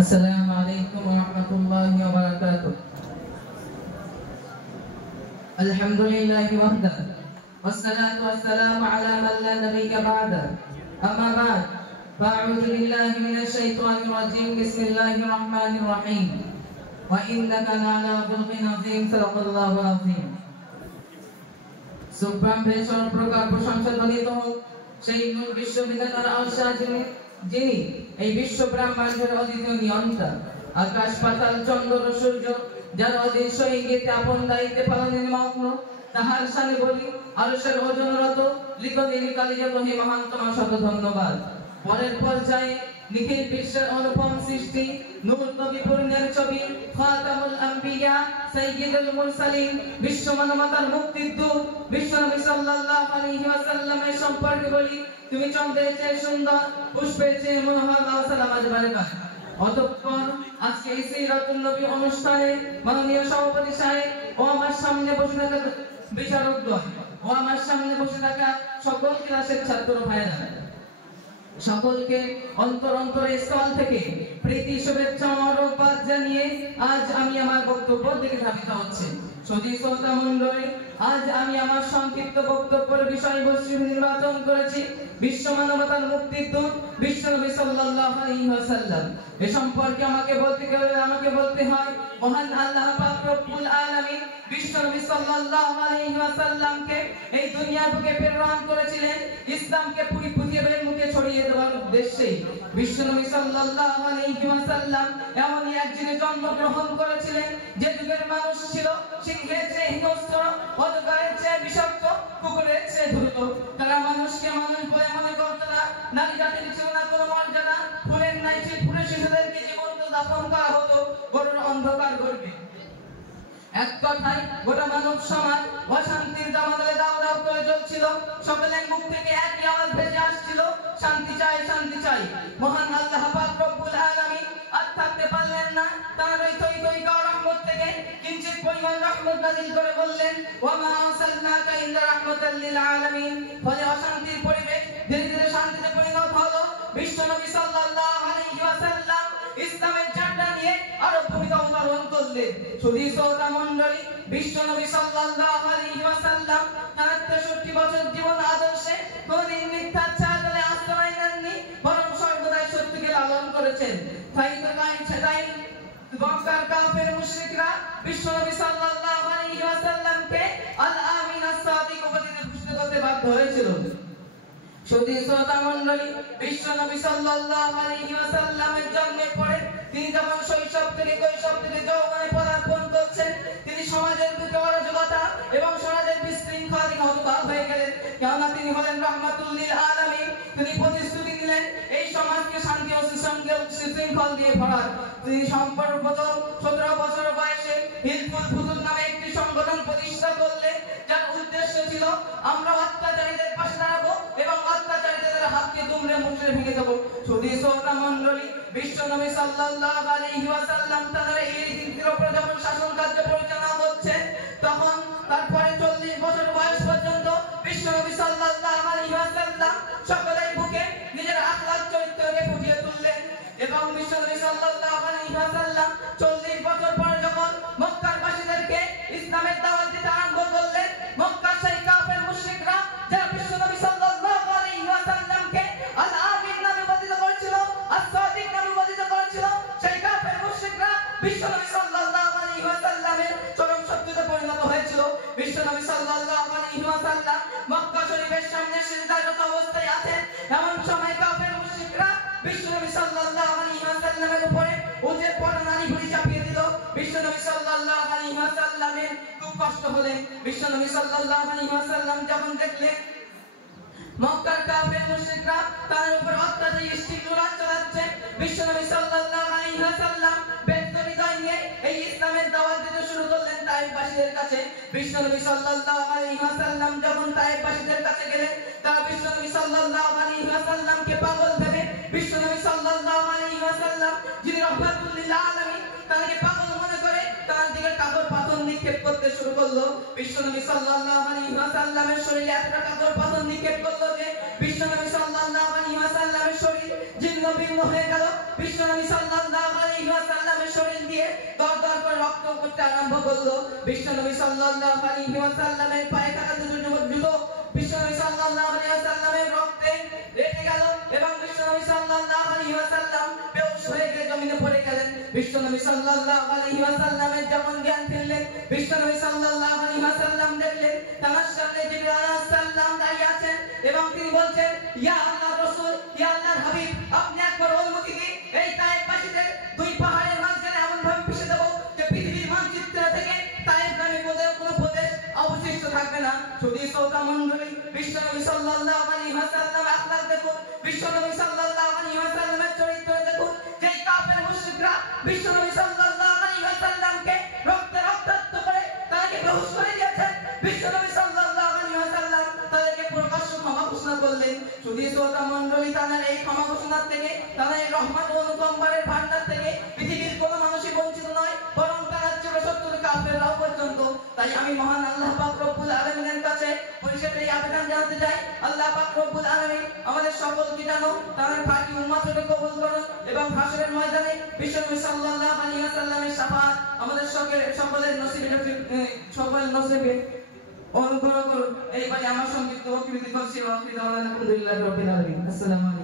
Assalamualaikum warahmatullahi wabarakatuh. Alhamdulillahi wahdah, wassalatu wassalamu ala man la nabiyya ba'da. Amma ba'd, fa'udzu billahi minasy syaithanir rajim. Bismillahirrahmanirrahim. Wa innaka la'ala khuluqin 'azim. Sadaqallahul 'azim. সুপ্রাম ভেষণ প্রকার প্রশংসা ধ্বনিত সেই নূর বিশ্ববিদ্যালয়ের আশা যিনি এই বিশ্ব ব্রহ্মাণ্ডের অদ্বিতীয় নিয়ন্তা, আকাশ পাতাল চন্দ্র সূর্য যার অদৃশ্য ইঙ্গিতে আপন দায়িত্বে পালনে মগ্ন, তাহার সামনে বলি আরশের ওজনরত লিখদিন কালিজাত হে মহান তোমার শত ধন্যবাদ। পরের পর্যায়ে নিখিল বিশ্বের অনুপম সৃষ্টি নূর নবী পূর্ণের ছবি খাতামুল আম্বিয়া সাইয়্যিদুল মুরসালিন বিশ্ব মানবতার মুক্তির দূত বিশ্বনবী সাল্লাল্লাহু আলাইহি ওয়াসাল্লামের সম্পর্কে বলি, তুমি চন্দ্রের চেয়ে সুন্দর, পুষ্পের চেয়ে মনোহর, লাউ সালাম আজ বারকাত। অতঃপর আজকে এই সিরাতুন নবী অনুষ্ঠানে মাননীয় সভাপতি সাহেব ও আমার সামনে বসে থাকা বিচারকদ্বয় ও আমার সামনে বসে থাকা সকল ক্লাসের ছাত্র ভাইরা, সকলকে অন্তরের স্থল থেকে প্রীতি শুভেচ্ছা ও মোবারকবাদ জানিয়ে আজ আমি আমার বক্তব্য দিকে ধাবিত হচ্ছি। সুধী শ্রোতা মণ্ডলী, আজ আমি আমার সংক্ষিপ্ত বক্তব্যের বিষয়বস্তু নির্বাচন করেছি বিশ্ব মানবতার মুক্তির দূত বিশ্বনবী সাল্লাল্লাহু আলাইহি ওয়াসাল্লাম। এ সম্পর্কে আমাকে বলতে হয় মহান আল্লাহ পাক রব্বুল আলামিন বিশ্বনবী সাল্লাল্লাহু আলাইহি ওয়াসাল্লামকে এই দুনিয়া থেকে প্রেরণ করেছিলেন ইসলামকে পৃথিবীর মুখে ছড়িয়ে দেওয়ার উদ্দেশ্যে। বিশ্বনবী সাল্লাল্লাহু আলাইহি ওয়াসাল্লাম এমন এক যুগে জন্মগ্রহণ করেছিলেন যে যুগের মানুষ ছিল সিংহের চেয়ে হিংস্র, অজগরের চেয়ে বিষাক্ত, কুকুরের চেয়ে দ্রুত। তারা মানুষকে মানুষ বলে মনে করত না, নারী জাতির ছিল না কোনো মর্যাদা, ফুলের নাই ফুলের শিশুদেরকে জীবন্ত দাফন করা হতো গরুর অন্ধকার গর্ভে। এক কথায় গোটা মানব সমাজ অশান্তির দামালে দাও দাও করে জ্বলছিল। সকলের মুখ থেকে একই আওয়াজ ভেসে আসছিল, শান্তি চাই, শান্তি চাই। মহান আল্লাহ পাক রব্বুল আলামিন আর থাকতে পারলেন না, তার ওই তৈতৈকা রহমত থেকে কিঞ্চিত পরিমাণ রহমত নাযিল করে বললেন, ওয়া মা আরসালনাকা ইল্লা রাহমাতাল লিল আলামিন। ফলে অশান্তির পরিবেশ ধীরে ধীরে শান্তিতে পরিণত হলো। বিশ্বনবী সাল্লাল্লাহু আলাইহি ওয়াসাল্লাম ইসলামের ঝান্ডা নিয়ে আরো ভূমিকা অবতরণ করলেন। সুধী শ্রোতা মণ্ডলী, বিশ্বনবী সাল্লাল্লাহু আলাইহি ওয়াসাল্লাম তার 63 বছর জীবন আদর্শে কোনদিন মিথ্যাচার বলে আশ্রয় নেননি, বরং সর্বদাই সত্যকে লালন করেছেন। মক্কার কাফের মুশরিকরা বিশ্বনবী সাল্লাল্লাহু আলাইহি ওয়াসাল্লামকে আল আমিন আস-সাদিক উপাধিতে ভূষিত করতে বাধ্য হয়েছিল। সুধী শ্রোতা মণ্ডলী, বিশ্বনবী সাল্লাল্লাহু আলাইহি ওয়াসাল্লামের জন্মের পরে তিনি যখন শৈশব থেকে কৈশোর থেকে যৌবনে পদার্পণ করছেন, তিনি সমাজের বুকে অরাজকতা এবং সমাজের বিশৃঙ্খলা থেকে হতবাক হয়ে গেলেন। কেননা তিনি হলেন রাহমাতুল লিল আলামিন। তিনি প্রতিশ্রুতি দিলেন এই সমাজকে শান্তি ও সুশৃঙ্খল দিয়ে ভরার। তিনি সর্বপ্রথম 17 বছর বয়সে হিলফুল ফুতুল নামে একটি সংগঠন প্রতিষ্ঠা করলেন, যার উদ্দেশ্য ছিল আমরা অত্যাচারীদের পাশে দাঁড়াবো এবং অত্যাচারীদের হাতকে দুমড়ে মুচড়ে ভেঙে দেবো। সুধী শ্রোতা মণ্ডলী, বিশ্বনবী সাল্লাল্লাহু আলাইহি ওয়াসাল্লাম তার এই দিনের উপর যখন শাসন কার্য পরিচালনা হচ্ছে, তখন তারপরে 40 বছর বয়স পর্যন্ত বিশ্বনবী সাল্লাল্লাহু আলাইহি ওয়াসাল্লাম সকলের বুকে নিজের আখলাক চরিত্রকে ফুটিয়ে তুললেন। এবং বিশ্বনবী সাল্লাল্লাহু আলাইহি ওয়াসাল্লাম 40 বছর পরে যখন মক্কার বাসীদেরকে ইসলামের দাওয়াত দিতে আরম্ভ করলেন, মক্কার সেই কাফের মুশরিকরা যারা বিশ্বনবী সাল্লাল্লাহু আলাইহি ওয়াসাল্লামকে আল আমিন নামে উপাধিত করেছিল, আস-সাদিক নামে উপাধিত করেছিল, সেই কাফের মুশরিকরা বিশ্বনবী সাল্লাল্লাহু আলাইহি ওয়াসাল্লামের চরম শত্রুতে পরিণত হয়েছিল। বিশ্বনবী সাল্লাল্লাহু আলাইহি ওয়াসাল্লাম মক্কা শরীফের সামনে সিজদারত অবস্থায় আছেন, এমন সময় কাফের মুশরিকরা বিশ্বনবী সাল্লাল্লাহু আলাইহি ওয়াসাল্লামের উপরে ওদের পরনারী ভুঁড়ি চাপিয়ে দিল। বিশ্বনবী সাল্লাল্লাহু আলাইহি ওয়াসাল্লামের খুব কষ্ট হলেন। বিশ্বনবী সাল্লাল্লাহু আলাইহি ওয়াসাল্লাম যখন দেখলেন মক্কার কাফের মুশরিকরা তার উপর অত্যাচারী ইস্তিগফার চালাচ্ছে, বিশ্বনবী সাল্লাল্লাহু আলাইহি ওয়াসাল্লাম ব্যস্ত হৃদয় নিয়ে এই ইসলামের দাওয়াত দিতে শুরু করলেন তায়েফবাসীদের কাছে। বিশ্বনবী সাল্লাল্লাহু আলাইহি ওয়াসাল্লাম যখন তায়েফবাসীদের কাছে গেলেন, তারা বিশ্বনবী সাল্লাল্লাহু আলাইহি ওয়াসাল্লামকে পাগল ভেবে বিশ্বনবী সাল্লাল্লাহু আলাইহি ওয়াসাল্লাম যিনি রাহমাতুল লিল আলামিন তাকে পাগল মনে করে তার দিকে কাগজ পাথর নিক্ষেপ করতে শুরু করলো। বিশ্বনবী সাল্লাল্লাহু আলাইহি ওয়াসাল্লামের শরীরে এতটা কাগজ পাথর নিক্ষেপ করলো যে বিশ্বনবী সাল্লাল্লাহু আলাইহি বিন্ন হয়ে গেল। বিশ্বনবী সাল্লাল্লাহু আলাইহি ওয়াসাল্লামের শরীর দিয়ে দরদর করে রক্ত পড়তে আরম্ভ করলো। বিশ্বনবী সাল্লাল্লাহু আলাইহি ওয়াসাল্লামের পায়ে থাকা জুতো বিশ্বনবী সাল্লাল্লাহু আলাইহি ওয়াসাল্লামের রক্তে লেগে গেল এবং বিশ্বনবী সাল্লাল্লাহু আলাইহি ওয়াসাল্লাম বেহুশ হয়ে গিয়ে জমিনে পড়ে গেলেন। বিশ্বনবী সাল্লাল্লাহু আলাইহি ওয়াসাল্লামের যখন জ্ঞান ফিরলেন, বিশ্বনবী সাল্লাল্লাহু আলাইহি ওয়াসাল্লাম দেখলেন তার সামনে জিবরাইল আলাইহিস সালাম দাঁড়িয়ে আছেন এবং তিনি বলছেন, ইয়া আল্লাহর রাসূল, ইয়া আল্লাহর হাবিব, আপনি একবার অনুমতি দিন, এই তায়েফবাসীদের দুই পাহাড়ের মাঝখানে এমন ভাবে পিষে দেব যে পৃথিবীর মানচিত্র থেকে তায়েফ নামে কোনো প্রদেশ অবশিষ্ট থাকবে না। শুধু শ্রোতা মণ্ডলী, বিশ্বনবী সাল্লাল্লাহু আলাইহি ওয়াসাল্লাম আখলাক দেখুন, বিশ্বনবী সাল্লাল্লাহু আলাইহি ওয়াসাল্লামের চরিত্র দেখুন। যে কাফের মুশরিকরা বিশ্বনবী সাল্লাল্লাহু আলাইহি ওয়াসাল্লামকে রক্তাক্ত করে তাকে বেহুশ করে দিয়েছেন, বিশ্বনবী সাল্লাল্লাহু আলাইহি ওয়াসাল্লাম তাদেরকে প্রকাশ্য ক্ষমা ঘোষণা করলেন। শুধু শ্রোতা মণ্ডলী, তাদের এই ক্ষমা ঘোষণার থেকে, তাদের এই রহমত ও অনুকম্পার ভান্ডার থেকে পৃথিবীর কোনো মানুষই বঞ্চিত নয়, বরং তারা চিরশত্রু কাফেররাও পর্যন্ত। তাই আমি মহান আল্লাহ পাক রব্বুল আলামিনের কাছে পরিশেষে এই আবেদন জানাতে চাই, আল্লাহ পাক রব্বুল আলামিন আমাদের সকলকে যেন তার পাকি উম্মতকে কবুল করুন এবং হাশরের ময়দানে বিশ্বনবী সাল্লাল্লাহু আলাইহি ওয়াসাল্লামের শাফাআত আমাদের সকলের নসিবে অনুগ্রহ করুন। এই বলে আমার সংক্ষিপ্ত বক্তব্য করছি। আলহামদুলিল্লাহ রাব্বিল আলামিন। আসসালামু আলাইকুম।